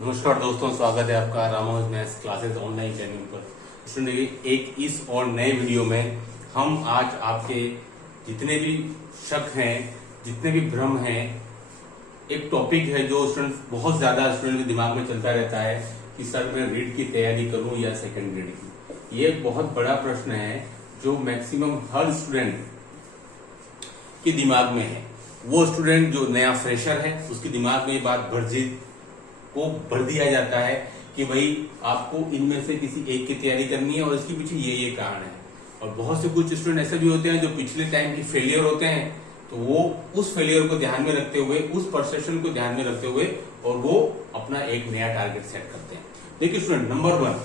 नमस्कार दोस्तों, स्वागत है आपका Ramanuj maths classes online channel पर। स्टूडेंट देखिए, एक इस और नए वीडियो में हम आज आपके जितने भी शक हैं, जितने भी भ्रम हैं, एक टॉपिक है जो स्टूडेंट बहुत ज्यादा स्टूडेंट के दिमाग में चलता रहता है कि सर मैं रीट की तैयारी करूं या सेकंड ग्रेड की। ये एक बहुत बड़ा प्रश्न है जो मैक्सिमम हर स्टूडेंट के दिमाग में है। वो स्टूडेंट जो नया फ्रेशर है उसके दिमाग में ये बात को भर दिया जाता है कि भाई आपको इनमें से किसी एक की तैयारी करनी है और इसके पीछे ये कारण है। और बहुत से कुछ स्टूडेंट ऐसे भी होते हैं जो पिछले टाइम की फेलियर होते हैं, तो वो उस फेलियर को ध्यान में रखते हुए, उस परसेप्शन को ध्यान में रखते हुए और वो अपना एक नया टारगेट सेट करते हैं। देखिए स्टूडेंट, नंबर 1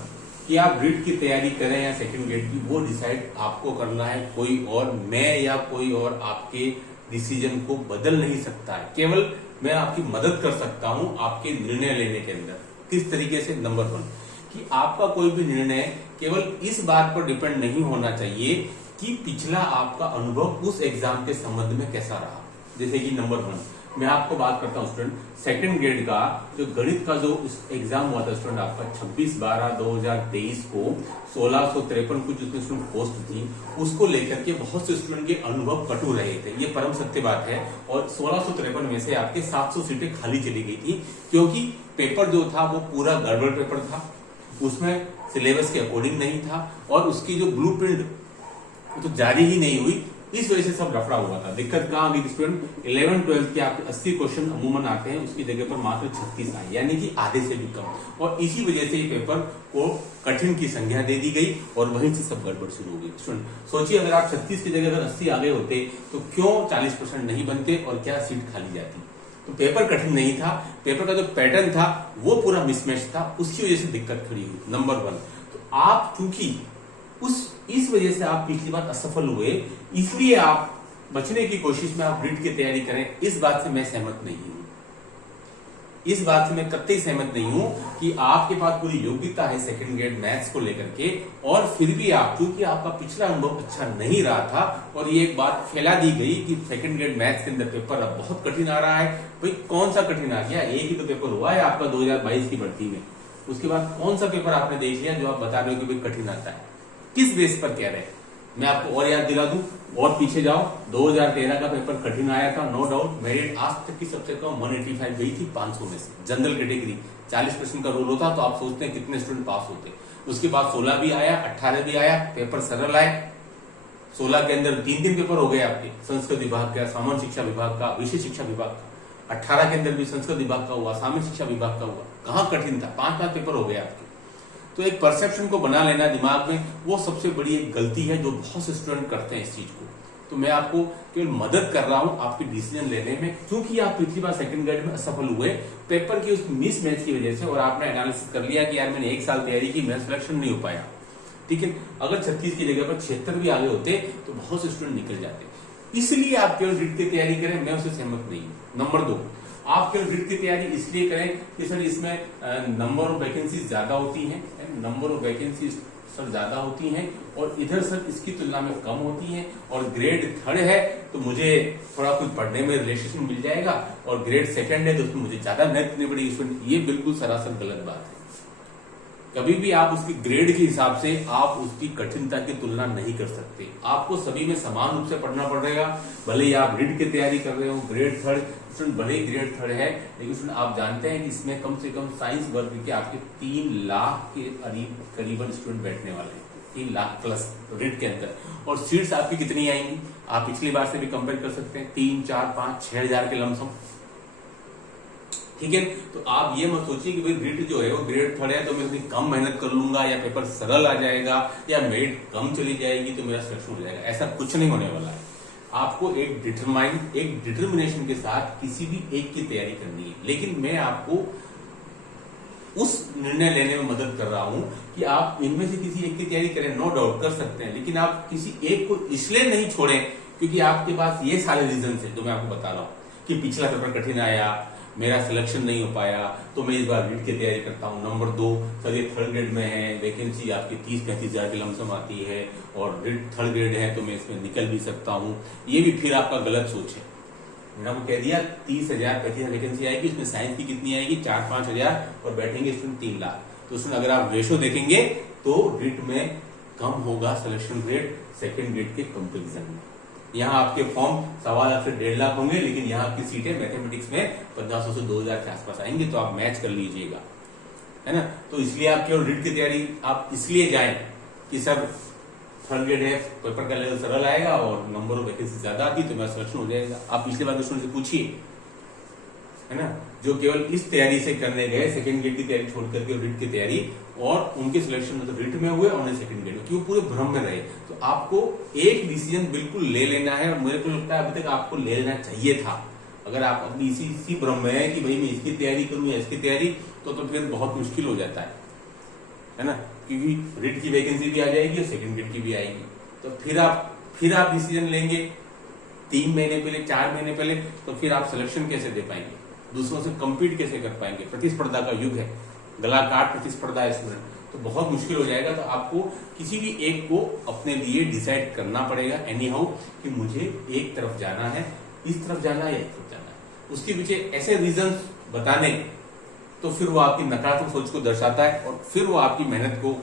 कि आप रीट की तैयारी करें या सेकंड ग्रेड की, वो डिसाइड आपको करना है। कोई और, मैं या कोई और आपके डिसीजन को बदल नहीं सकता है। केवल मैं आपकी मदद कर सकता हूं आपके निर्णय लेने के अंदर। किस तरीके से? नंबर 1 कि आपका कोई भी निर्णय केवल इस बात पर डिपेंड नहीं होना चाहिए कि पिछला आपका अनुभव उस एग्जाम के संबंध में कैसा रहा। जैसे कि नंबर 1 मैं आपको बात करता हूं स्टूडेंट, सेकंड ग्रेड का जो गणित का जो एग्जाम हुआ था स्टूडेंट आपका 26/12/2023 को 1653 कुछ उसमें स्टूडेंट पोस्ट थी, उसको लेकर के बहुत से स्टूडेंट के अनुभव कटु रहे थे। ये परम सत्य बात है। और 1653 में से आपके 700 सीटें खाली चली गई थी क्योंकि पेपर जो था वो पूरा गड़बड़ पेपर था, उसमें सिलेबस के अकॉर्डिंग नहीं था और उसकी जो ब्लूप्रिंट तो जारी ही नहीं हुई। इस वजह से सब रफड़ा हुआ था। दिक्कत कहां आ गई स्टूडेंट? 11-12 के आपके 80 क्वेश्चन अमूमन आते हैं, उसकी जगह पर मात्र 36 आए, यानी कि आधे से भी कम। और इसी वजह से ये पेपर को कठिन की संज्ञा दे दी गई और वहीं से सब गड़बड़ शुरू हो गई। स्टूडेंट सोचिए, अगर आप 36 की जगह अगर 80 आ गए होते तो क्यों 40% नहीं बनते और क्या सीट खाली जाती? तो पेपर कठिन नहीं था, पेपर का जो पैटर्न था वो पूरा मिसमैच था, उसकी वजह से दिक्कत खड़ी हुई। नंबर 1 तो आप चूंकि इस वजह से आप पिछली बार असफल हुए, इसलिए आप बचने की कोशिश में आप रीट की तैयारी करें। इस बात से मैं सहमत नहीं हूं। इस बात से मैं कतई सहमत नहीं हूं कि आपके पास पूरी योग्यता है सेकंड ग्रेड मैथ्स को लेकर के, और फिर भी आप, क्योंकि आपका पिछला अनुभव अच्छा नहीं रहा था और ये एक बात फैला दी गई कि सेकंड ग्रेड मैथ्स के अंदर पेपर अब बहुत कठिन आ रहा है। भाई कौन सा कठिन आ गया? एक ही तो पेपर हुआ है आपका 2022 की भर्ती में, उसके बाद कौन सा पेपर आपने देख लिया जो आप बता रहे हो कि भाई कठिन आता है? किस बेस पर कह रहे हैं? मैं आपको और याद दिला दूं, और पीछे जाओ, 2013 का पेपर कठिन आया था, नो डाउट। मेरिट आज तक की सबसे कम 185 गई थी 500 में से। जनरल कैटेगरी 40% का रोल होता, तो आप सोचते हैं कितने स्टूडेंट पास होते। उसके बाद 16 भी आया, 18 भी आया, पेपर सरल आए। 16 के अंदर 3 पेपर हो गए आपके, संस्कृत विभाग का, सामान्य शिक्षा विभाग का, विषय शिक्षा विभाग का। 18 के अंदर भी संस्कृत विभाग का हुआ, सामान्य शिक्षा विभाग का हुआ। कहां कठिन था? 5 पेपर हो गए आपके। तो एक परसेप्शन को बना लेना दिमाग में, वो सबसे बड़ी एक गलती है जो बहुत से स्टूडेंट करते हैं इस चीज को। तो मैं आपको केवल मदद कर रहा हूं आपके डिसीजन लेने में, क्योंकि आप पिछली बार सेकंड ग्रेड में असफल हुए पेपर की उस मिसमैच की वजह से, और आपने एनालिसिस कर लिया कि यार मैंने 1 साल तैयारी की, मेरा सिलेक्शन नहीं हो पाया। ठीक है, अगर 36 की जगह पर 76 भी आगे होते तो बहुत से स्टूडेंट निकल जाते। इसलिए आप केवल रीट की तैयारी करें, मैं उससे सहमत नहीं हूं। नंबर 2, आप केवल रीट की तैयारी इसलिए करें कि सर इसमें नंबर ऑफ वैकेंसी ज्यादा होती हैं, नंबर ऑफ वैकेंसी सर ज्यादा होती हैं और इधर सर इसकी तुलना में कम होती हैं, और ग्रेड 3 है तो मुझे थोड़ा कुछ पढ़ने में रिलेक्सेशन मिल जाएगा, और ग्रेड 2 है तो उसमें मुझे ज्यादा मेहनत करनी पड़ेगी। ये बिल्कुल सरासर गलत बात है। कभी भी आप उसकी ग्रेड के हिसाब से आप उसकी कठिनता की तुलना नहीं कर सकते। आपको सभी में समान रूप से पढ़ना पड़ेगा, भले ही आप रीट की तैयारी कर रहे हो। ग्रेड 3 स्टूडेंट भले ही ग्रेड 3 है, लेकिन स्टूडेंट आप जानते हैं कि इसमें कम से कम साइंस वर्ग के आपके 3 लाख के करीबन स्टूडेंट बैठने वाले हैं, 3 लाख प्लस रीट के अंदर। और सीट्स आपकी कितनी आएंगी आप पिछली बार से भी कंपेयर कर सकते हैं, 3, 4, 5, 6 हजार के लमसम। ठीक है, तो आप ये मत सोचिए कि भाई रीट जो है वो ग्रेड 3 है तो मैं इतनी कम मेहनत कर लूंगा या पेपर सरल आ जाएगा या मेरिट कम चली जाएगी तो मेरा सिलेक्शन हो जाएगा। ऐसा कुछ नहीं होने वाला है। आपको एक डिटर्मिनेशन के साथ किसी भी एक की तैयारी करनी है, लेकिन मैं आपको उस निर्णय लेने में मदद कर रहा हूं कि आप इनमें से किसी एक की तैयारी करें। नो डाउट कर सकते हैं, लेकिन आप किसी एक को इसलिए नहीं छोड़ें क्योंकि आपके पास ये सारे रीजन है जो मैं आपको बता रहा हूं कि पिछला पेपर कठिन आया, मेरा सिलेक्शन नहीं हो पाया तो मैं इस बार रीट की तैयारी करता हूं। नंबर 2, सर ये 3rd ग्रेड में है, वैकेंसी आपकी 30-35 हजार की लमसम आती है और रीट 3rd ग्रेड है तो मैं इसमें निकल भी सकता हूं। ये भी फिर आपका गलत सोच है। मैंने आपको कह दिया 30,000 35,000 वैकेंसी आएगी, उसमें साइंस की कितनी आएगी 4-5 हजार और बैठेंगे स्टूडेंट 3 लाख। तो उसमें अगर आप रेशो देखेंगे तो रिट में कम होगा सिलेक्शन ग्रेड सेकंड ग्रेड के कंपेरिजन में। यहाँ आपके फॉर्म 1.25 से 1.5 लाख होंगे, लेकिन यहाँ आपकी सीटें मैथमेटिक्स में 1500 से 2000 के आसपास आएंगे, तो आप मैच कर लीजिएगा, है ना। तो इसलिए आप केवल रिट की तैयारी आप इसलिए जाएं कि सर थर्ड ग्रेड है, पेपर का लेवल सरल आएगा और नंबर ऑफ वैकेंसी ज्यादा आती तो मेरा सिलेक्शन हो जाएगा। आप पिछले बार क्वेश्चन से पूछिए, है ना, जो केवल इस तैयारी से करने गए सेकंड ग्रेड की तैयारी छोड़ करके रिट की तैयारी, और उनके सिलेक्शन में तो रिट में हुए और सेकंड ग्रेड में, क्यों पूरे भ्रम में रहे। तो आपको एक डिसीजन बिल्कुल ले लेना है, और मेरे को लगता है अभी तक आपको ले लेना चाहिए था। अगर आप अभी इसी भ्रम में है कि भाई मैं इसकी तैयारी करूं या इसकी तैयारी, तो फिर बहुत मुश्किल हो जाता है ना, क्योंकि रिट की वैकेंसी भी आ जाएगी और सेकंड ग्रेड की भी आएगी। तो फिर आप डिसीजन लेंगे 3 महीने पहले 4 महीने पहले, तो फिर आप सिलेक्शन कैसे दे पाएंगे, दूसरों से कंपीट कैसे कर पाएंगे। प्रतिस्पर्धा का युग है, गला काट प्रतिस्पर्धा है स्टूडेंट, तो बहुत मुश्किल हो जाएगा। तो आपको किसी भी एक को अपने लिए डिसाइड करना पड़ेगा एनी हाउ, कि मुझे एक तरफ जाना है, इस तरफ जाना है या इस तरफ जाना है। उसके पीछे ऐसे रीजन बताने, तो फिर वो आपकी नकारात्मक सोच को दर्शाता है, और फिर वो आपकी मेहनत को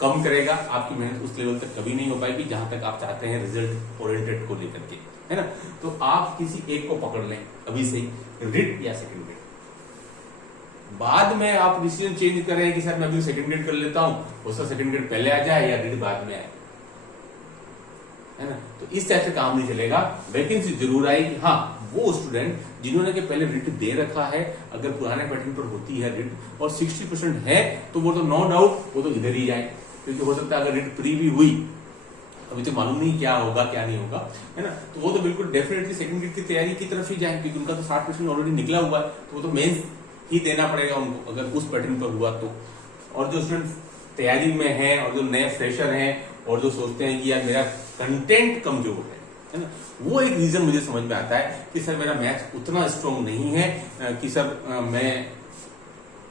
कम करेगा। आपकी मेहनत उस लेवल तक कभी नहीं हो पाएगी जहां तक आप चाहते हैं रिजल्ट ओरिएंटेड को लेकर के, है ना। तो आप किसी एक को पकड़ लें अभी से, रिट या सेकंड ग्रेड। बाद में आप डिसीजन चेंज करें कि सर मैं अभी सेकंड ग्रेड कर लेता हूं, उसका सेकंड ग्रेड पहले आ जाए या रिट बाद में आए, है ना। तो इस तरह से काम नहीं चलेगा। वैकेंसी जरूर आएगी, हाँ वो स्टूडेंट जिन्होंने के पहले रिट दे रखा है, अगर पुराने पैटर्न पर होती है रिट और 60% है, तो वो तो नो डाउट वो तो इधर ही जाए, क्योंकि हो सकता है अगर रिट प्री भी हुई, अभी तो मालूम नहीं क्या होगा क्या नहीं होगा, है ना, तो वो तो बिल्कुल डेफिनेटली सेकंड ग्रेड की तैयारी की तरफ ही जाए, क्योंकि उनका तो 60% ऑलरेडी निकला हुआ है, तो वो तो मेंस ही देना पड़ेगा उनको अगर उस पैटर्न पर हुआ तो। और जो स्टूडेंट तैयारी में है और जो नए फ्रेशर हैं और जो सोचते हैं कि यार मेरा कंटेंट कमजोर है ना, वो एक रीजन मुझे समझ में आता है कि सर मेरा मैथ्स उतना स्ट्रॉन्ग नहीं है कि सर मैं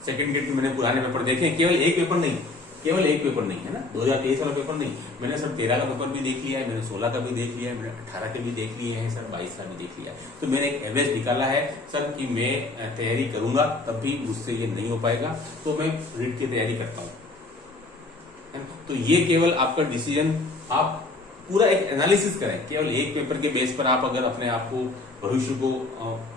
सेकंड ग्रेड में मैंने पुराने पेपर देखे, केवल एक पेपर नहीं है ना, 2023 वाला पेपर नहीं, मैंने सर 13 का पेपर भी देख लिया है, मैंने 16 का भी देख लिया है, मैंने 18 के भी देख लिए हैं सर, 22 का भी देख लिया है। तो मैंने एक एवरेज निकाला है सर कि मैं तैयारी करूंगा तब भी मुझसे ये नहीं हो पाएगा, तो मैं रिट की तैयारी करता हूँ। तो ये केवल आपका डिसीजन, आप पूरा एक एनालिसिस करें, केवल एक पेपर के बेस पर आप अगर अपने आप को भविष्य को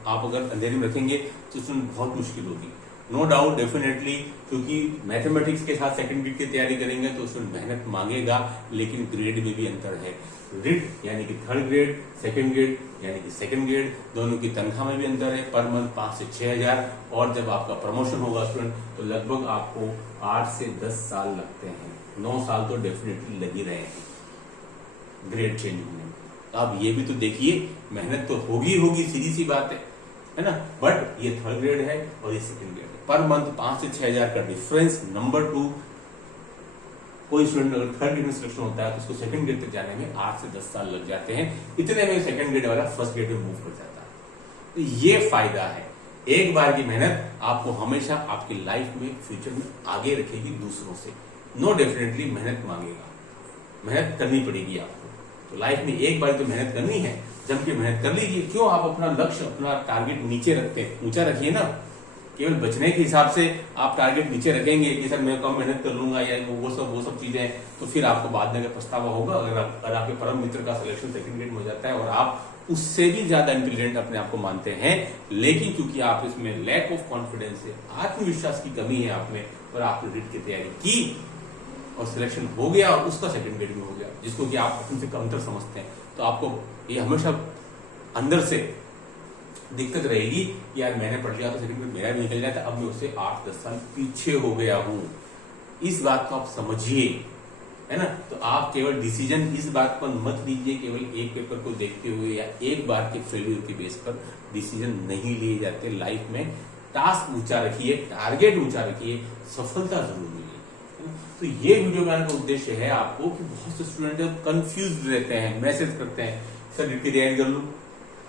आप अगर अंधेरे में रखेंगे तो उसमें बहुत मुश्किल होगी, नो डाउट डेफिनेटली, क्योंकि मैथमेटिक्स के साथ सेकंड ग्रेड की तैयारी करेंगे तो उसमें मेहनत मांगेगा, लेकिन ग्रेड में भी अंतर है। रिट यानी कि थर्ड ग्रेड, सेकंड ग्रेड यानी कि सेकंड ग्रेड, दोनों की तनख्वाह में भी अंतर है, पर मंथ 5 से 6 हजार, और जब आपका प्रमोशन होगा स्टूडेंट तो लगभग आपको 8 से 10 साल लगते हैं, 9 साल तो डेफिनेटली लग ही रहे हैं ग्रेड चेंज होने में। तो आप ये भी तो देखिए, मेहनत तो होगी, सीधी सी बात है ना, बट ये थर्ड ग्रेड है और ये सेकंड ग्रेड है। पर मंथ 5 से 6 हजार का डिफरेंस। नंबर 2, कोई स्टूडेंट अगर थर्ड ग्रेड में सिलेक्शन होता है तो उसको सेकंड ग्रेड तक जाने में 8 से 10 साल लग जाते हैं, इतने में सेकंड ग्रेड वाला फर्स्ट ग्रेड में मूव कर जाता है। तो ये फायदा है, एक बार की मेहनत आपको हमेशा आपकी लाइफ में फ्यूचर में आगे रखेगी दूसरों से। नो डेफिनेटली मेहनत मांगेगा, मेहनत करनी पड़ेगी आपको। तो लाइफ में एक बार तो मेहनत करनी है, जम के मेहनत कर लीजिए। क्यों आप अपना लक्ष्य, अपना टारगेट नीचे रखते हैं, ऊंचा रखिए ना। केवल बचने के हिसाब से आप टारगेट नीचे रखेंगे कि सर मैं कम मेहनत कर लूंगा या वो सब चीजें, तो फिर आपको बाद में पछतावा होगा। अगर आपके परम मित्र का सिलेक्शन सेकंड ग्रेड में हो जाता है और आप उससे भी ज्यादा इंटेलिजेंट अपने आप को मानते हैं, लेकिन क्योंकि आप इसमें लैक ऑफ कॉन्फिडेंस है, आत्मविश्वास की कमी है आप में, और आपने रिट की तैयारी की और सिलेक्शन हो गया और उसका सेकंड ग्रेड में हो गया, जिसको कि आप अपने से कमतर समझते हैं, तो आपको ये हमेशा अंदर से दिक्कत रहेगी कि यार मैंने पढ़ लिया तो सेकंड ग्रेड मेरा भी निकल जाता, अब मैं उससे 8-10 साल पीछे हो गया हूं। इस बात को आप समझिए, है ना। तो आप केवल डिसीजन इस बात पर मत लीजिए, केवल एक पेपर को देखते हुए या एक बार के फेल्यूर के बेस पर डिसीजन नहीं लिए जाते। लाइफ में टास्क ऊंचा रखिए, टारगेट ऊंचा रखिए, सफलता जरूर मिलेगी। तो ये वीडियो बनाने का उद्देश्य है आपको कि बहुत से स्टूडेंट कंफ्यूज रहते हैं, मैसेज करते हैं सर रिट की तैयारी कर लूं,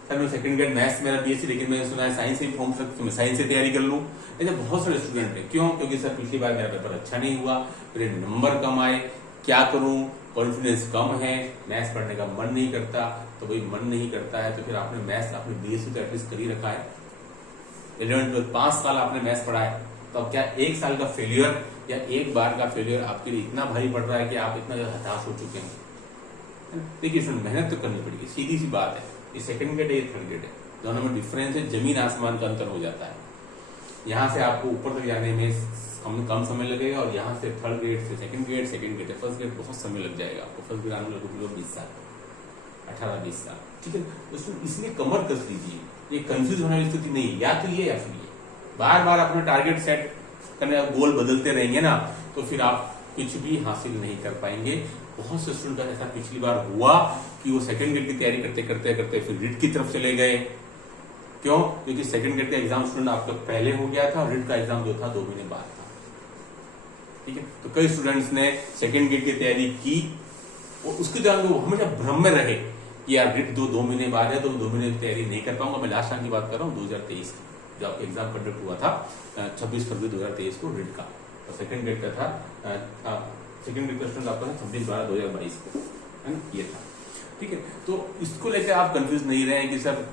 सर मैं सेकंड ग्रेड मैथ्स मेरा बीएससी, लेकिन मैंने सुना है साइंस से फॉर्म सकते, मैं साइंस से तैयारी कर लूं। ऐसे बहुत सारे स्टूडेंट हैं। क्यों? क्योंकि सर पिछली बार मेरा पेपर अच्छा नहीं हुआ, मेरे नंबर कम आए, क्या करूं, कॉन्फिडेंस कम है, मैथ्स पढ़ने का मन नहीं करता, तो भाई मन नहीं करता है तो फिर आपने मैथ्स आपने बीएससी तो एटलीस्ट कर ही रखा है, 11-12 5 साल आपने मैथ्स पढ़ा है, तो अब क्या एक साल का फेलियर या एक बार का फेलियर आपके लिए इतना भारी पड़ रहा है कि आप इतना ज्यादा हताश हो चुके हैं? देखिए इसमें मेहनत तो करनी पड़ेगी, सीधी सी बात है। ये सेकंड ग्रेड है, ये थर्ड ग्रेड है, दोनों में डिफरेंस है, जमीन आसमान का अंतर हो जाता है। यहाँ से आपको ऊपर तक जाने में कम समय लगेगा और यहाँ से थर्ड ग्रेड से सेकंड ग्रेड से फर्स्ट ग्रेड बहुत समय लग जाएगा आपको। फर्स्ट ग्रेड आने में लगभग 20 साल, 18-20 साल, ठीक है। तो इसलिए कमर कस लीजिए, ये कंफ्यूज होने वाली स्थिति नहीं, या तो ये या फिर ये। बार बार अपना टारगेट सेट करने का गोल बदलते रहेंगे ना, तो फिर आप कुछ भी हासिल नहीं कर पाएंगे। बहुत से स्टूडेंट का ऐसा पिछली बार हुआ कि वो सेकंड ग्रेड की तैयारी करते करते करते फिर रिट की तरफ चले गए। क्यों? क्योंकि सेकंड ग्रेड का एग्जाम स्टूडेंट आपका पहले हो गया था, रिट का एग्जाम जो था 2 महीने बाद था, ठीक है। तो कई स्टूडेंट्स ने सेकंड ग्रेड की तैयारी की और उसके दौरान वो हमेशा भ्रम में रहे कि यार रिट 2 महीने बाद है तो 2 महीने की तैयारी नहीं कर पाऊंगा। मैं लास्ट टाइम की बात कर रहा हूँ 2023 की, जो आपका एग्जाम कंडक्ट हुआ था 26 फरवरी 2023 को रिट का, और सेकंड ग्रेड का था सेकंड ग्रेड का स्टूडेंट आपका था 26/12/2022 को, है ना, ये था, ठीक है। तो इसको लेकर आप कंफ्यूज नहीं रहे कि सर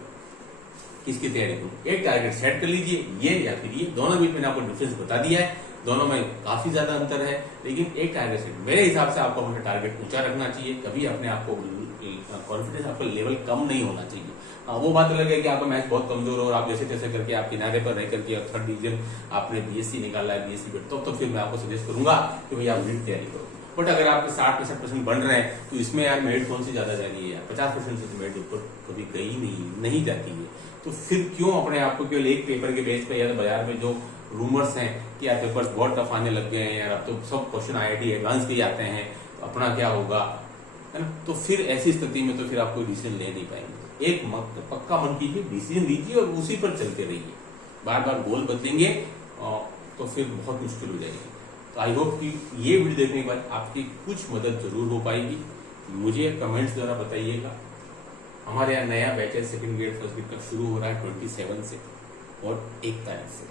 किसकी तैयारी करूं। एक टारगेट सेट कर लीजिए, ये या फिर ये, दोनों बीच में आपको डिफरेंस बता दिया है, दोनों में काफी ज्यादा अंतर है, लेकिन एक टारगेट सेट मेरे हिसाब से आपको अपना टारगेट ऊंचा रखना चाहिए। कभी अपने आप को कॉन्फिडेंस आपका लेवल कम नहीं होना चाहिए। वो बात अलग है कि आपका मैथ बहुत कमजोर हो और आप जैसे तैसे करके आप किनारे पर रह करके थर्ड डिवीजन आपने बीएससी निकाला है, बीएससी बेट, तो फिर मैं आपको सजेस्ट करूंगा कि भैया आप नीट तैयारी करो। बट अगर आपके 60-65% बन रहे हैं तो इसमें यार मेरिट कौन सी ज्यादा जा रही है यार, 50% से मेरिट ऊपर कभी गई नहीं जाती है। तो फिर क्यों अपने आप को केवल एक पेपर के बेस पे, या बाजार में जो रूमर्स हैं कि यार पेपर्स बहुत टफ आने लग गए हैं यार, अब तो सब क्वेश्चन आईआईटी एडवांस के आते हैं, तो अपना क्या होगा, है ना। तो फिर ऐसी स्थिति में तो फिर आप कोई डिसीजन ले नहीं पाएंगे। एक पक्का मन कीजिए, डिसीजन लीजिए और उसी पर चलते रहिए। बार बार गोल बदलेंगे तो फिर बहुत मुश्किल हो जाएगी। तो आई होप कि ये वीडियो देखने के बाद आपकी कुछ मदद जरूर हो पाएगी। मुझे कमेंट्स द्वारा बताइएगा। हमारे यहाँ नया batches second grade first grade का शुरू हो रहा है 27 से और 1 तारीख से,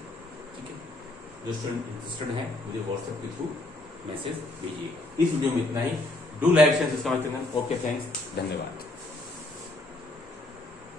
ठीक है। जो स्टूडेंट इंटरेस्टेड है मुझे व्हाट्सएप के थ्रू मैसेज भेजिएगा। इस वीडियो में इतना ही। Do like share subscribe. Okay, thanks, धन्यवाद।